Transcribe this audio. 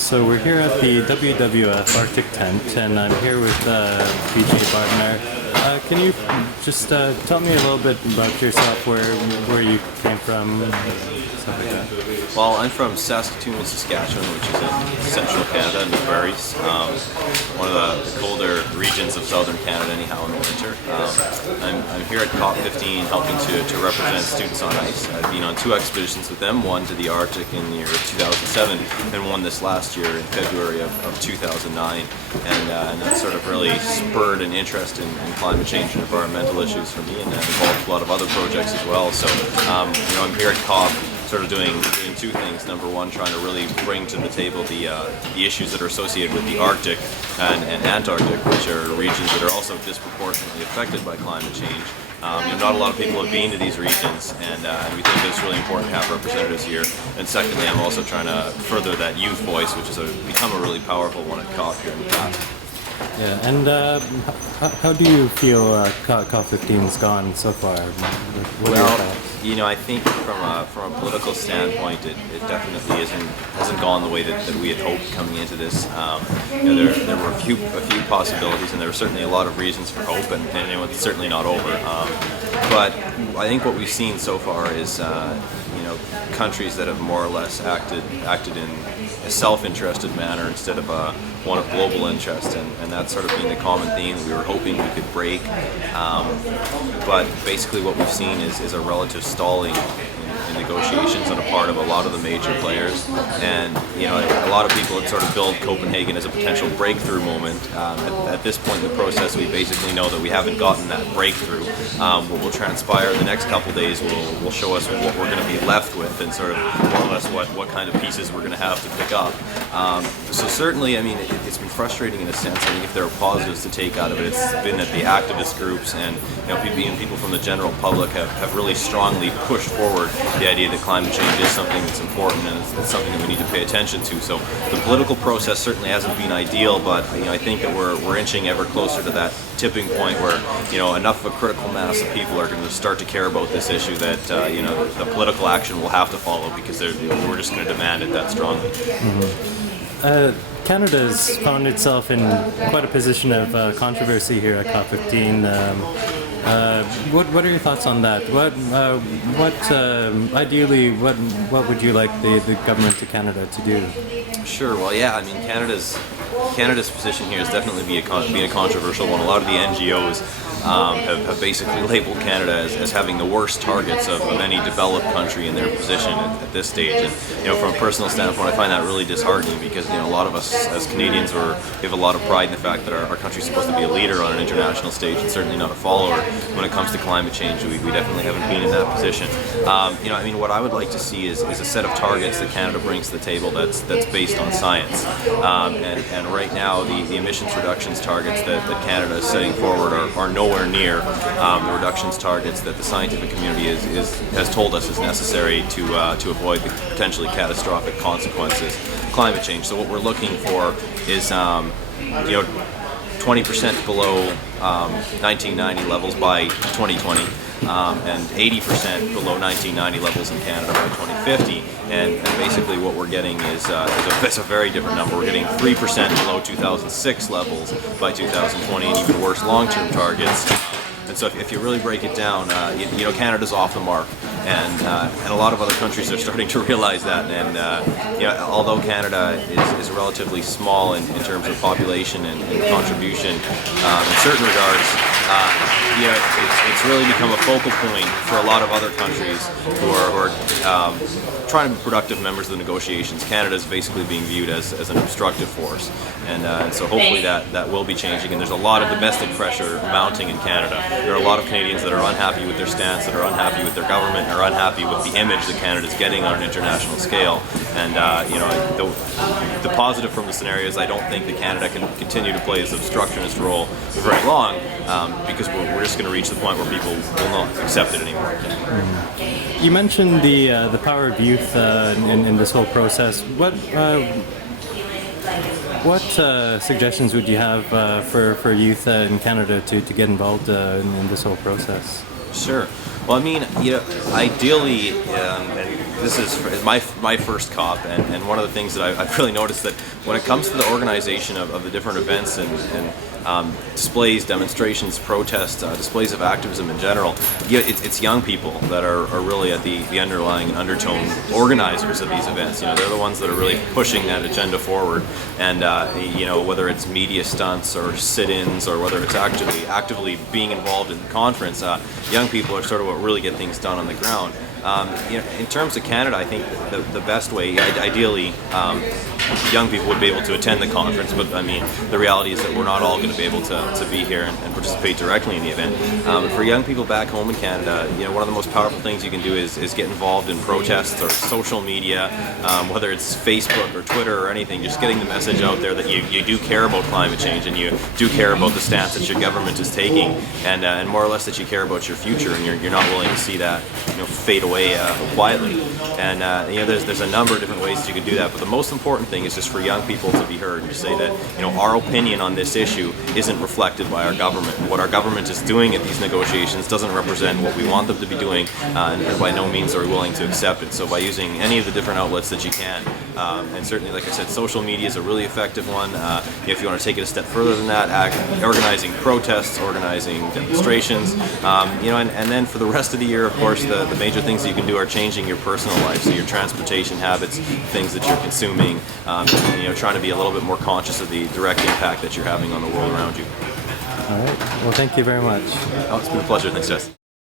So we're here at the WWF Arctic tent, and I'm here with PJ Bodnar. Can you just tell me a little bit about yourself, where you came from, stuff like that? Well, I'm from Saskatoon, Saskatchewan, which is in central Canada in the prairies. One of the colder regions of southern Canada, anyhow, in the winter. I'm here at COP15 helping to represent students on ice. I've been on 2 expeditions with them, one to the Arctic in the year 2007 and one this last year in February of 2009. And that sort of really spurred an interest in climate change and environmental issues for me, and that involved a lot of other projects as well. So I'm here at COP sort of doing 2 things. Number one, trying to really bring to the table the issues that are associated with the Arctic and Antarctic, which are regions that are also disproportionately affected by climate change. Not a lot of people have been to these regions, and we think it's really important to have representatives here. And secondly, I'm also trying to further that youth voice, which has become a really powerful one at COP here in the past. Yeah, and how do you feel COP15's gone so far? What are your thoughts? I think from a political standpoint, it definitely hasn't gone the way that we had hoped coming into this. There were a few possibilities, and there were certainly a lot of reasons for hope, and it's certainly not over. But I think what we've seen so far is countries that have more or less acted in a self-interested manner instead of one of global interest, and that's sort of been the common theme that we were hoping we could break. But basically what we've seen is a relative stalling in negotiations on the part of a lot of the major players, and a lot of people had sort of billed Copenhagen as a potential breakthrough moment. At this point in the process, we basically know that we haven't gotten that breakthrough. What will transpire the next couple days will show us what we're going to be left with, and sort of more or less what kind of pieces we're going to have to pick up. So certainly, it's been frustrating in a sense. I think if there are positives to take out of it, it's been that the activist groups and people from the general public have really strongly pushed forward the idea that climate change is something that's important, and it's something that we need to pay attention to. So the political process certainly hasn't been ideal, but I think that we're inching ever closer to that tipping point where enough of a critical mass of people are going to start to care about this issue that the political action will have to follow, because we're just going to demand it that strongly. Mm-hmm. Canada's found itself in quite a position of controversy here at COP15. What are your thoughts on that? Ideally, what would you like the government of Canada to do? Sure. Well, yeah. Canada's position here has definitely been a controversial one. A lot of the NGOs have basically labeled Canada as having the worst targets of any developed country in their position at this stage. And from a personal standpoint, I find that really disheartening, because a lot of us as Canadians we have a lot of pride in the fact that our country is supposed to be a leader on an international stage, and certainly not a follower when it comes to climate change. We definitely haven't been in that position. What I would like to see is a set of targets that Canada brings to the table that's based on science. And right now, the emissions reductions targets that Canada is setting forward are nowhere near the reductions targets that the scientific community has told us is necessary to avoid the potentially catastrophic consequences of climate change. So what we're looking for is 20% below 1990 levels by 2020. And 80% below 1990 levels in Canada by 2050, and basically what we're getting is a very different number. We're getting 3% below 2006 levels by 2020, and even worse long-term targets. And so if you really break it down, Canada's off the mark, and a lot of other countries are starting to realize that. And although Canada is relatively small in terms of population and contribution, in certain regards, it's really become a focal point for a lot of other countries who are trying to be productive members of the negotiations. Canada is basically being viewed as an obstructive force, and so hopefully that will be changing. And there's a lot of domestic pressure mounting in Canada. There are a lot of Canadians that are unhappy with their stance, that are unhappy with their government, and are unhappy with the image that Canada's getting on an international scale. And the positive from the scenario is I don't think that Canada can continue to play this obstructionist role for very long, because we're just going to reach the point where people will not accept it anymore. Mm-hmm. You mentioned the power of youth in this whole process. What suggestions would you have for youth in Canada to get involved in this whole process? Sure. Well, I mean, ideally, and this is my first COP, and one of the things that I've really noticed that when it comes to the organization of the different events and displays, demonstrations, protests, displays of activism in general, it's young people that are really at the underlying undertone organizers of these events. They're the ones that are really pushing that agenda forward, and whether it's media stunts or sit-ins or whether it's actually actively being involved in the conference, young people are sort of what really get things done on the ground. In terms of Canada, I think the best way, ideally, young people would be able to attend the conference, but I mean, the reality is that we're not all going to be able to be here and participate directly in the event. But for young people back home in Canada, one of the most powerful things you can do is get involved in protests or social media, whether it's Facebook or Twitter or anything, just getting the message out there that you do care about climate change and you do care about the stance that your government is taking, and more or less that you care about your future and you're not willing to see that fade away quietly. And there's a number of different ways that you can do that, but the most important thing is just for young people to be heard and to say that our opinion on this issue isn't reflected by our government. What our government is doing at these negotiations doesn't represent what we want them to be doing, and by no means are we willing to accept it. So by using any of the different outlets that you can, and certainly, like I said, social media is a really effective one. If you want to take it a step further than that, organizing protests, organizing demonstrations, and then for the rest of the year, of course, the major things that you can do are changing your personal life, so your transportation habits, things that you're consuming, trying to be a little bit more conscious of the direct impact that you're having on the world around you. All right. Well, thank you very much. Oh, it's been a pleasure. Thanks, Jess.